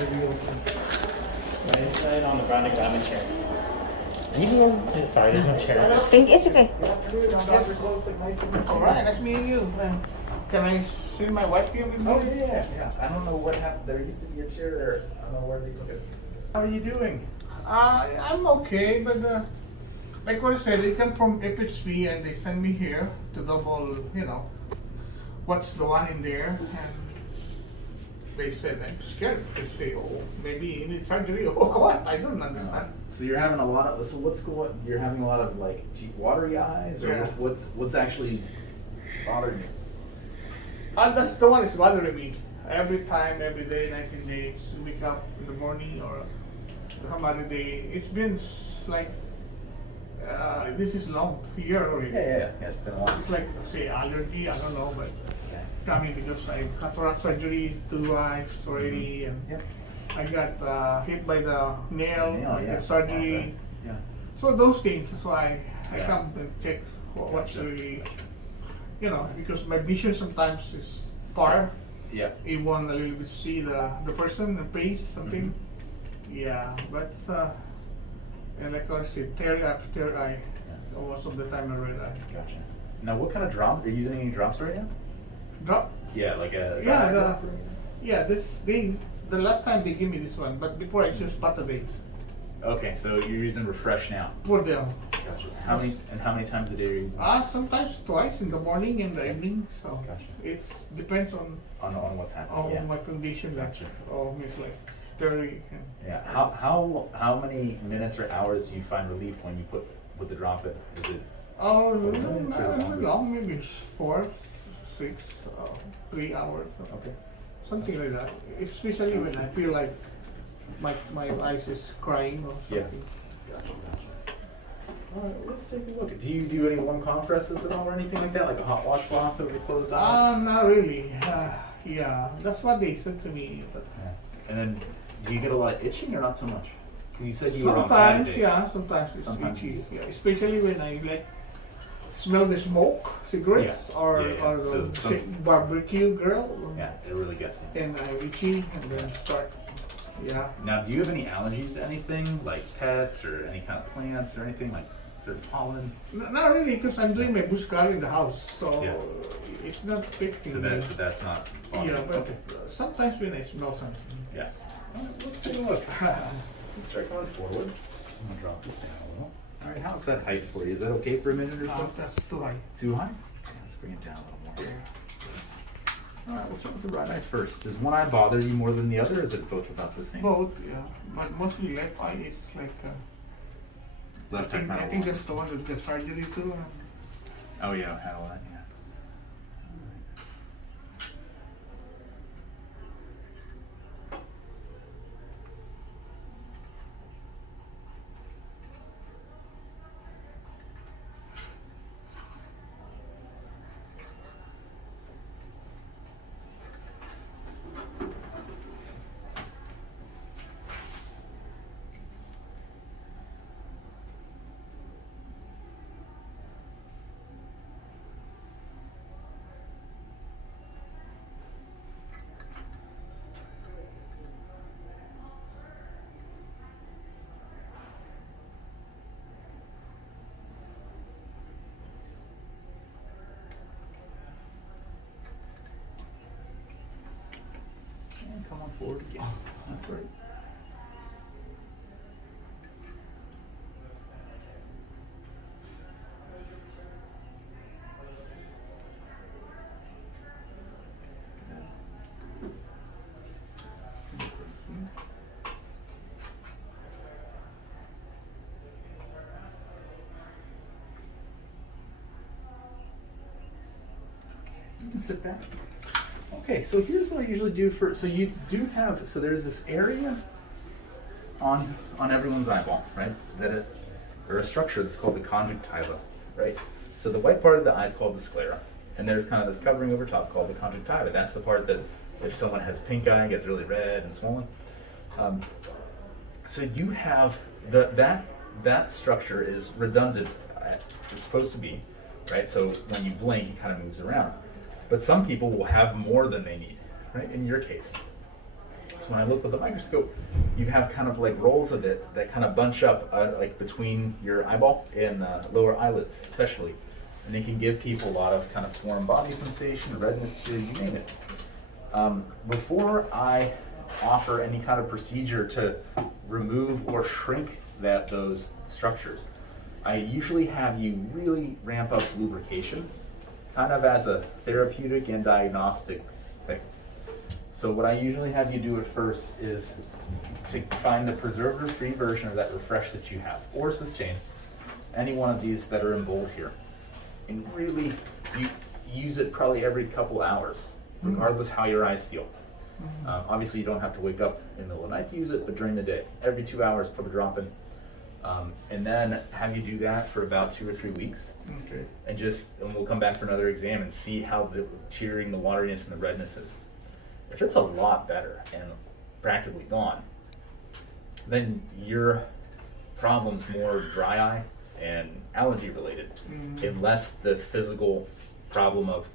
the wheels. Right inside on the Browning Diamond chair. Sorry, there's no chair. Thank you. It's okay. All right, nice meeting you. Can I see my wife here with me? Oh yeah. I don't know what happened. There used to be a chair there. I don't know where they took it. How are you doing? I'm okay, but like what I said, they come from FHB and they send me here to double, what's the one in there. And they said, I'm scared. They say, oh, maybe you need surgery or what? I don't understand. So you're having a lot of. So what's going? You're having a lot of like watery eyes, or Yeah. what's actually bothering you? That's the one that's bothering me. Every time, every day, night and day, wake up in the morning or some other day. It's been like, this is long, year already. Yeah. It's been a while. It's like, say, allergy, I don't know, but Okay. coming because I cataract surgery 2 times already, and Yep. I got hit by the nail, Nail, yeah. the surgery. Yeah. So those things, that's why I Yeah. come and check what's Gotcha. really, because my vision sometimes is far. Yeah. You want a little bit see the person, the face, something. Mm-hmm. Yeah, but and like I said, tear eye. Most of the time I red eye. Gotcha. Now, what kind of drop? Are you using any drops right now? Drop. Yeah, like a. Yeah, eye drop? the last time they give me this one, but before I just Patadate Okay, so you're using Refresh now. for them. Gotcha. How many times a day are you using? Sometimes twice in the morning and the evening. So Gotcha. it depends on On what's happening. Yeah. my condition. Gotcha. It's like scary. And Yeah. How many minutes or hours do you find relief when you put the drop in? Is it? minutes or not longer? long, maybe 4, 6, 3 hours. Okay. Something like that. Especially when I feel like my eyes is crying or Yeah. something. Gotcha. All right, let's take a look. Do you do any warm compresses at all or anything like that, like a hot washcloth over closed eyes? Not really. Yeah, that's what they said to me. But Yeah. And then, do you get a lot of itching or not so much? Because you said you were on sometimes, Patadate. yeah, sometimes it's Sometimes. itchy. Yeah, especially when I smell the smoke, cigarettes, Yeah. or Yeah, yeah. or So the some- barbecue grill. Yeah, it really gets you. And I itchy and then start. Yeah. Now, do you have any allergies to anything, like pets or any kind of plants or anything, like certain pollen? Not really, because I'm doing my buskar in the house, so Yeah. it's not affecting So me. that's not bothering Yeah, you. but Okay. sometimes when I smell something. Yeah. All right, let's take a look. Let's start going forward. I'm gonna drop this down a little. All right, how's that height for you? Is that okay for a minute or so? That's too high. Too high? Okay, let's bring it down a little more. All right, we'll start with the right eye first. Does one eye bother you more than the other, or is it both about the same? Both, yeah. But mostly left eye is like, Left eye kind I of think that's the one that got surgery too. Oh yeah, had a lot, yeah. And come on forward again. That's right. You can sit back. Okay, so here's what I usually do for, so you do have, so there's this area on everyone's eyeball, right? Or a structure that's called the conjunctiva, right? So the white part of the eye is called the sclera, and there's kind of this covering over top called the conjunctiva. That's the part that if someone has pink eye, gets really red and swollen. So you have that structure is redundant. It's supposed to be, right? So when you blink, it kind of moves around. But some people will have more than they need, right? In your case. So when I look with the microscope, you have kind of like rolls of it that kind of bunch up like between your eyeball and lower eyelids, especially. And it can give people a lot of kind of foreign body sensation, redness, you name it. Before I offer any kind of procedure to remove or shrink those structures, I usually have you really ramp up lubrication, kind of as a therapeutic and diagnostic thing. So what I usually have you do at first is to find the preservative-free version of that Refresh that you have, or Sustain, any one of these that are in bold here. And really, you use it probably every couple hours, regardless how your eyes feel. Obviously, you don't have to wake up in the middle of the night to use it, but during the day, every 2 hours, put a drop in. And then have you do that for about 2 or 3 weeks. Okay. And we'll come back for another exam and see how the tearing, the wateriness, and the redness is. If it's a lot better and practically gone, then your problem's more dry eye and allergy related, and less the physical problem of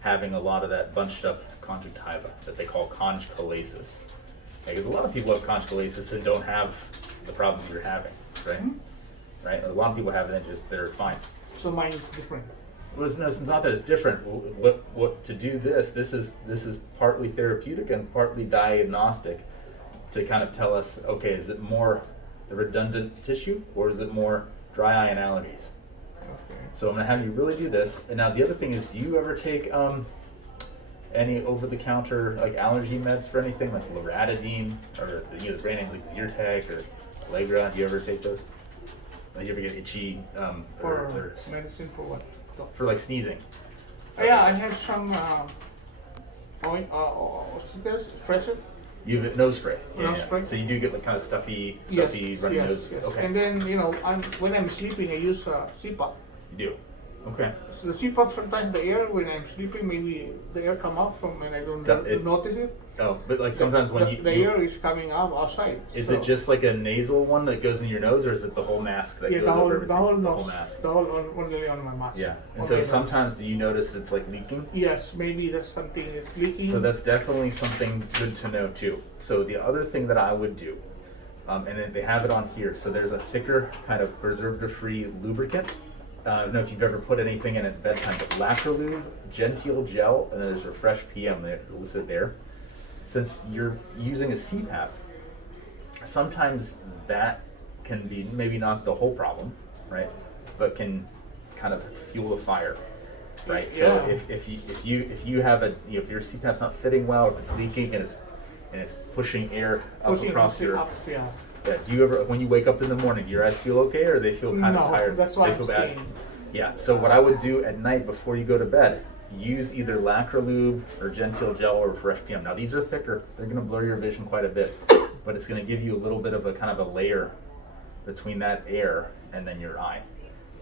having a lot of that bunched up conjunctiva that they call concholosis. Because a lot of people have concholosis and don't have the problems you're having, right? Right? A lot of people have it and they're fine. So mine is different. Well, it's not that it's different. What to do this is partly therapeutic and partly diagnostic to kind of tell us, okay, is it more the redundant tissue or is it more dry eye and allergies? Okay. So I'm gonna have you really do this. And now the other thing is, do you ever take any over-the-counter like allergy meds for anything, like loratadine, or the brand names like Zyrtec or Allegra? Do you ever take those? Like, you ever get itchy For medicine for what? for like sneezing? Yeah, I have some. What's this? Fresher? You have a nose spray. Nose spray? So you do get like kind of stuffy, runny noses. Yes. Okay. And then when I'm sleeping, I use CPAP. You do. Okay. So the CPAP, sometimes the air when I'm sleeping, maybe the air come out from and I don't notice it. Oh, but like sometimes when the air is coming out outside. Is it just like a nasal one that goes in your nose, or is it the whole mask that goes over everything? The whole nose. The whole mask. The whole only on my mouth. Yeah. And so sometimes do you notice it's like leaking? Yes, maybe that's something that's leaking. So that's definitely something good to know too. So the other thing that I would do, and then they have it on here. So there's a thicker kind of preservative-free lubricant. I don't know if you've ever put anything in at bedtime, but Lacrolube, Genteel Gel, and then there's Refresh PM. They're listed there. Since you're using a CPAP, sometimes that can be maybe not the whole problem, right? But can kind of fuel the fire, right? Yeah. So if you have if your CPAP's not fitting well, if it's leaking and it's pushing air across your yeah. Yeah. Do you ever, when you wake up in the morning, do your eyes feel okay, or they feel kind of tired? That's why they feel I'm bad. saying. Yeah. So what I would do at night before you go to bed, use either Lacrolube or Genteel Gel or Refresh PM. Now these are thicker; they're going to blur your vision quite a bit, but it's going to give you a little bit of a kind of a layer between that air and then your eye.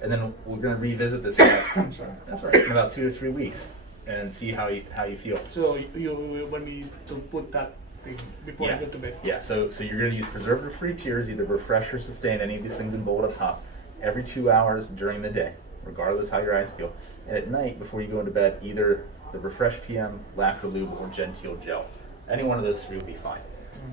And then we're going to revisit this. I'm sorry. That's all right. In about 2 to 3 weeks, and see how you feel. So you want me to put that thing before I go to bed? Yeah, so you're going to use preservative-free tears, either Refresh or Sustain, any of these things in bold up top, every 2 hours during the day, regardless how your eyes feel. And at night, before you go into bed, either the Refresh PM, Lacrolube, or Genteel Gel. Any one of those three will be fine.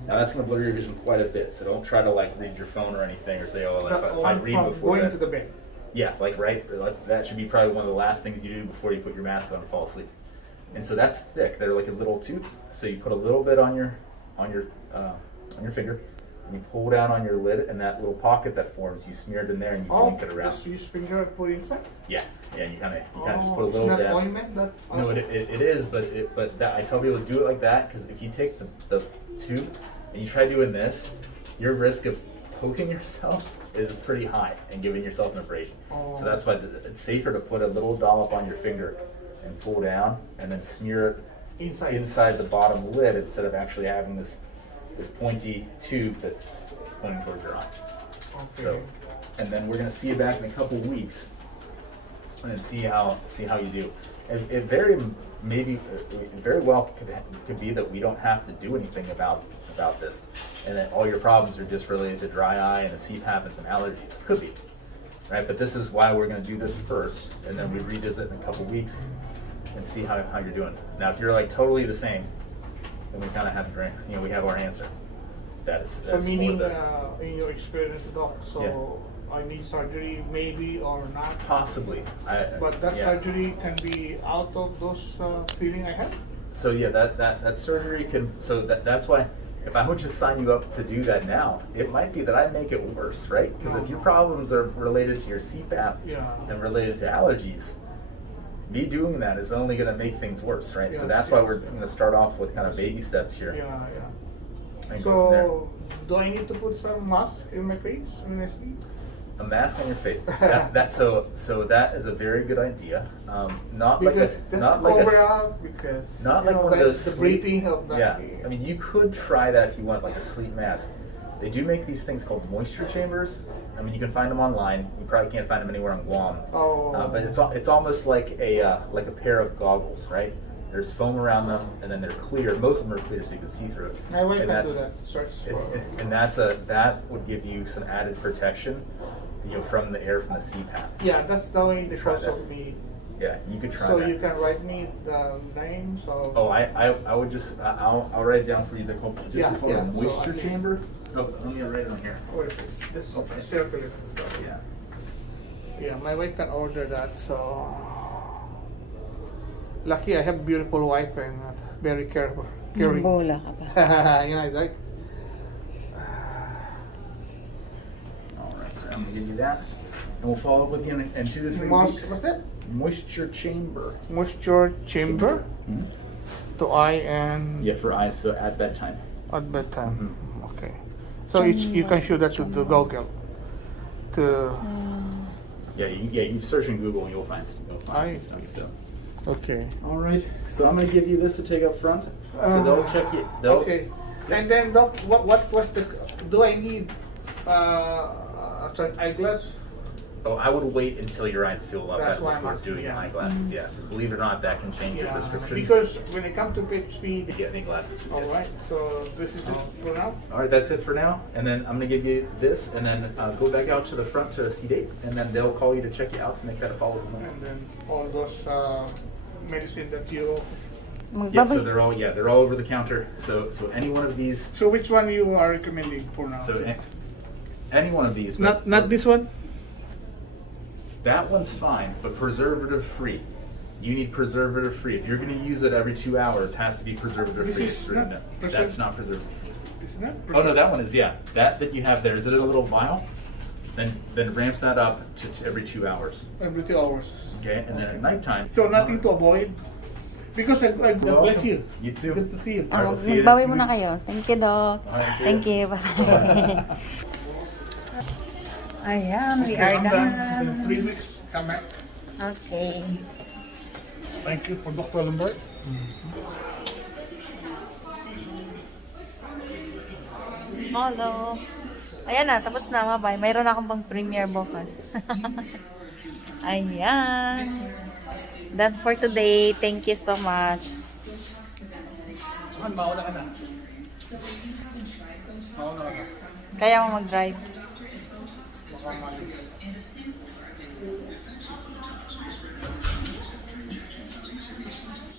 Now that's going to blur your vision quite a bit, so don't try to like read your phone or anything, or say, oh, if I read before going that. to the bed. Yeah, that should be probably one of the last things you do before you put your mask on and fall asleep. And so that's thick. They're like little tubes. So you put a little bit on your finger, and you pull down on your lid, and that little pocket that forms, you smear it in there, and you link it around. Just use finger and put inside. Yeah, and you kind of just put a little it's dab. not ointment, that. No, it is, but that, I tell people to do it like that, because if you take the tube and you try doing this, your risk of poking yourself is pretty high and giving yourself an abrasion. So that's why it's safer to put a little dollop on your finger and pull down, and then smear it inside the bottom lid, instead of actually having this pointy tube that's pointing towards your eye. Okay. So, and then we're going to see you back in a couple weeks and see how you do. It very well could be that we don't have to do anything about this, and that all your problems are just related to dry eye and a CPAP and some allergies. Could be, right? But this is why we're going to do this first, and then we revisit in a couple weeks and see how you're doing. Now, if you're like totally the same, then we kind of have, we have our answer. That's So more meaning, the in your experience, doc, so I need surgery maybe or not. possibly. But that yeah. surgery can be out of those feeling I have. So yeah, that surgery can. So that's why. If I would just sign you up to do that now, it might be that I make it worse, right? Because if your problems are related to your CPAP and related to allergies, me doing that is only going to make things worse, right? So that's why we're going to start off with kind of baby steps here. And go from there. So, do I need to put some mask in my face when I sleep? A mask on your face. So that is a very good idea. Not Because like just a not to like cover a out because not you like know, one of those the sleep- breathing of the yeah. I mean, you could try that if you want, like a sleep mask. They do make these things called moisture chambers. I mean, you can find them online. You probably can't find them anywhere on Guam. But it's almost like a pair of goggles, right? There's foam around them, and then they're clear. Most of them are clear, so you can see through it. My wife And can do that's- that. And that would give you some added protection, from the air from the CPAP. Yeah, that's the way they Try that. consult me. Yeah, you could try So that. you can write me the names of. Oh, I would just I'll write it down for you. They're called just Yeah, called yeah, a so moisture I think- chamber. Oh, let me write it on here. Wait, this Okay. circle it. Yeah. Yeah, my wife can order that. So lucky I have beautiful wife and very careful. Caring. Bola ka pa. You know, like. All right, so I'm gonna give you that, and we'll follow up with you in 2 to 3 What's weeks. it? Moisture chamber. Moisture chamber Mhm. to eye and Yeah, for eyes. So at bedtime. at bedtime. Okay. So you can show that to the Google. To Yeah, you search in Google and you'll find I some stuff. So. okay. All right. So I'm gonna give you this to take up front. So they'll check you. Okay. And then doc, what's the do I need eyeglass? Oh, I would wait until your eyes feel a lot That's better why I'm before asking, doing yeah. eyeglasses. Yeah, 'cause believe it or not, that can change your prescription. Because when it comes to PHP, to get any glasses. all right. So this is it for now. All right, that's it for now. And then I'm gonna give you this, and then go back out to the front to see Dave, and then they'll call you to check you out to make that a follow-up appointment. And then all those medicine that you. Yeah, so Magbabay. they're all over the counter. So any one of these. So which one you are recommending for now? So any one of these. but- not this one. That one's fine, but preservative free. You need preservative free. If you're going to use it every 2 hours, it has to be preservative This free. is No, not that's not preservative. Isn't it? Oh no, that one is, yeah. That you have there, is it a little vial? Then ramp that up to every 2 hours. Every 2 hours. Okay, and then at nighttime. So nothing to avoid. Because I God You're bless welcome. you. You too. Good to see you. All right, Oh, we'll see you magbawi in 2 muna weeks. kayo. Thank you, Doc. Alright, see Thank you. Ayan, we are I'm done. In done. 3 weeks, come back. Okay. Thank you for Dr. Lambert. Hello. Ayan na, tapos na, mabay. Mayroon akong pang premiere bukas. Ayan. Done for today. Thank you so much. Mauna ka na. Mauna ka na. Kaya mo mag-drive. Baka